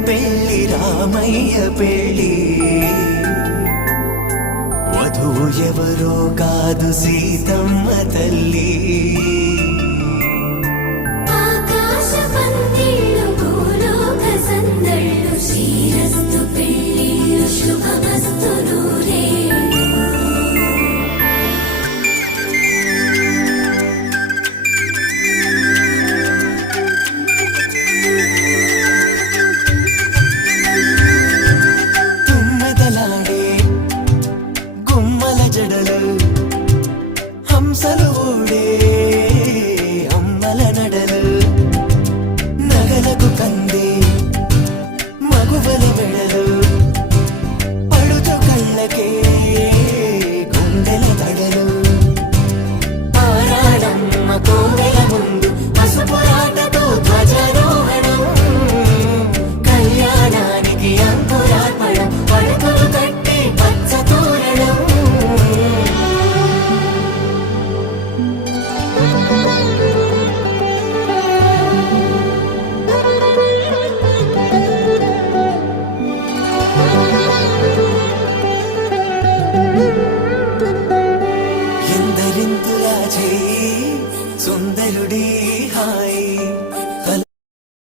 పెళ్లి రామయ్య పెళ్లి వధువు ఎవరో కాదు సీతమ్మ తల్లి ఆకాశ పందిళ్ళు భూలోక సందళ్ళు శ్రీరస్తు పెళ్లిళ్ళు శుభమస్తు నూరేళ్ళు జడలు హంసలు ఊడే అమ్మల నడలు నగలకు కంది మగువల మెడలు పడుచు కళ్ళకే గుండెల తడలు ఆరాడమ్మ కోవెల ముందు పసుపురాటతో ధ్వజారోహణం కళ్యాణానికి అంకురార్పణం పడకలు కట్టి పచ్చ తోరణం ఎందరింతులా చేయి సుందరుడి హాయి